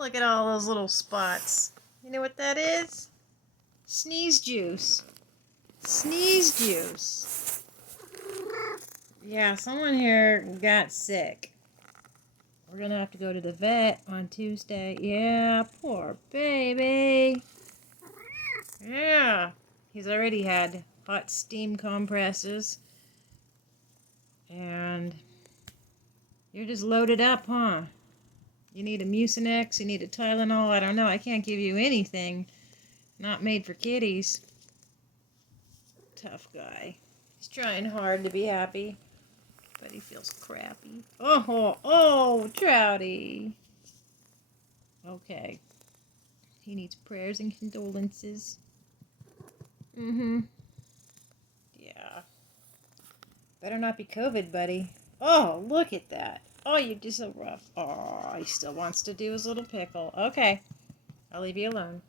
Look at all those little spots. You know what that is? Sneeze juice. Sneeze juice. Yeah, someone here got sick. We're going to have to go to the vet on Tuesday. Yeah, poor baby. Yeah. He's already had hot steam compresses. And you're just loaded up, huh? You need a Mucinex, you need a Tylenol, I don't know. I can't give you anything. Not made for kitties. Tough guy. He's trying hard to be happy, but he feels crappy. Oh, Trouty. Okay. He needs prayers and condolences. Yeah. Better not be COVID, buddy. Oh, look at that. Oh, you're just so rough. Oh, he still wants to do his little pickle. Okay. I'll leave you alone.